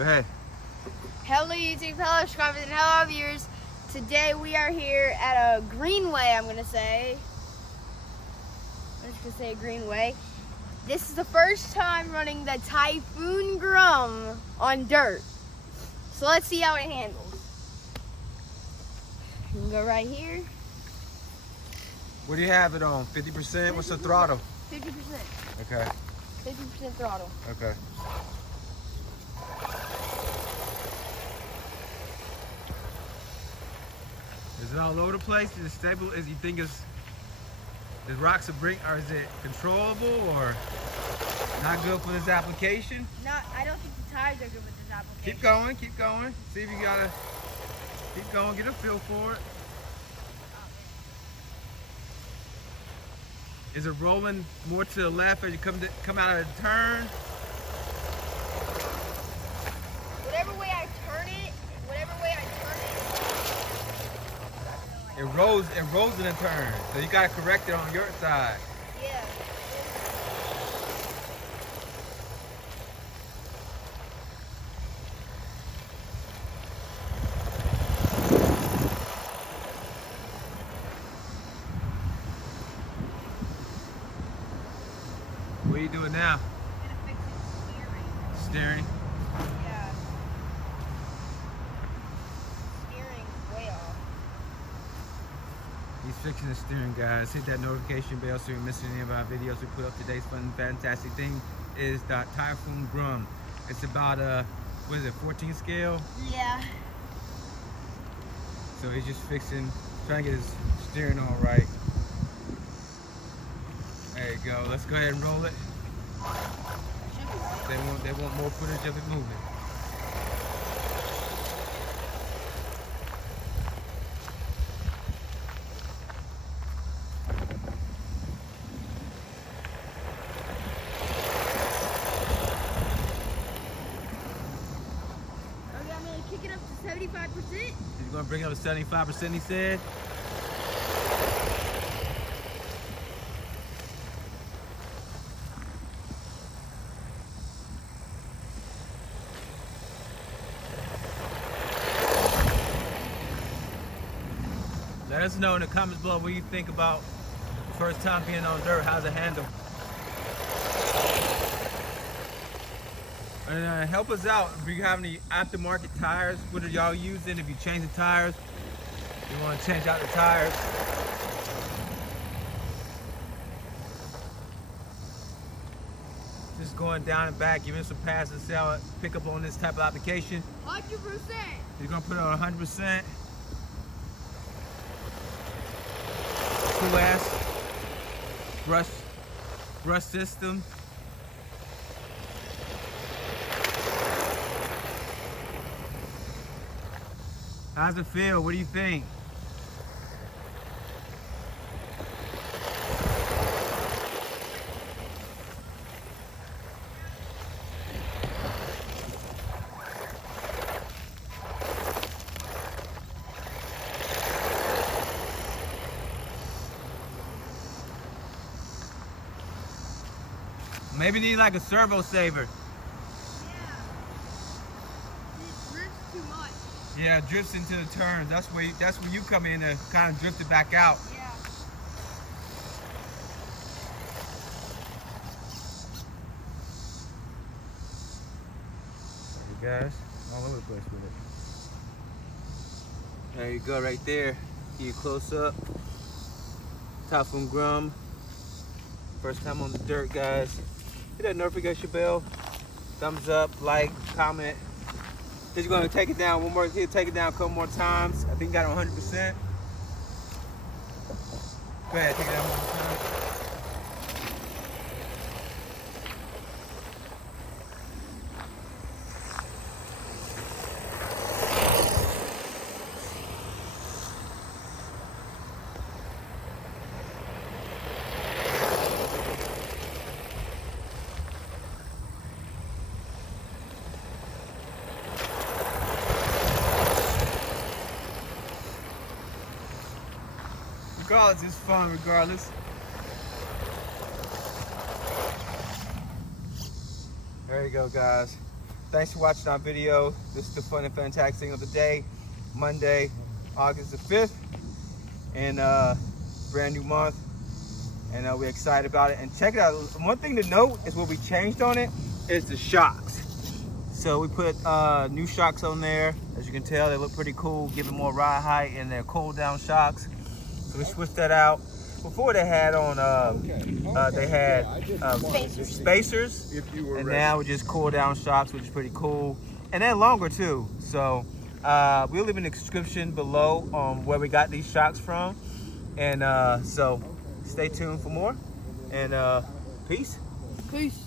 Go ahead. Hello YouTube, hello subscribers, and hello viewers. Today we are here at a greenway, I'm just gonna say a greenway. This is the first time running the Typhon Grom on dirt. So let's see how it handles. You can go right here. What do you have it on? 50%? What's the throttle? 50%. Okay. 50% throttle. Okay. Is it all over the place? Is it stable? Is you think is rocks a brink, or is it controllable or not good for this application? I don't think the tires are good with this application. Keep going, keep going. See if you gotta keep going, get a feel for it. Is it rolling more to the left as you come out of the turn? Whatever way I turn it, it rolls in a turn. So you gotta correct it on your side. yeah. What are you doing now? I'm gonna fix it Steering. Yeah. Steering's way off. He's fixing the steering, guys. Hit that notification bell so you're missing any of our videos we put up. Today's fun, fantastic thing is the Typhon Grom. It's about what is it, 14 scale? Yeah. So he's just trying to get his steering all right. There you go. Let's go ahead and roll it. They want more footage of it moving. Okay, I'm gonna kick it up to 75%. He's gonna bring it up to 75%, he said. Let us know in the comments below what you think about the first time being on dirt. How's it handle? And help us out if you have any aftermarket tires. What are y'all using? If you change the tires, you want to change out the tires. Just going down and back, giving some passes, see how it pick up on this type of application. 100%. You're gonna put it on 100%. Cool ass brush system. How's it feel? What do you think? Maybe need like a servo saver. Yeah. It drifts too much. Yeah, it drifts into the turns. That's where you come in to kind of drift it back out. Yeah. You guys, all over the place with it. There you go, right there. Get you close up. Typhon Grom. First time on the dirt, guys. Hit that notification bell. Thumbs up, like, comment. He's going to take it down one more. He'll take it down a couple more times. I think he got it 100%. Go ahead, take it down one more time. Regardless, it's fun regardless. There you go, guys. Thanks for watching our video. This is the fun and fantastic thing of the day, Monday, August the 5th, and brand new month, and we're excited about it. And check it out. One thing to note is what we changed on it is the shocks. So we put new shocks on there. As you can tell, they look pretty cool, giving more ride height, and they're cool down shocks. So we switched that out. Before they had on, spacers, and now we just cool down shocks, which is pretty cool, and they're longer too. So we'll leave in the description below on where we got these shocks from, and so stay tuned for more. And peace. Peace.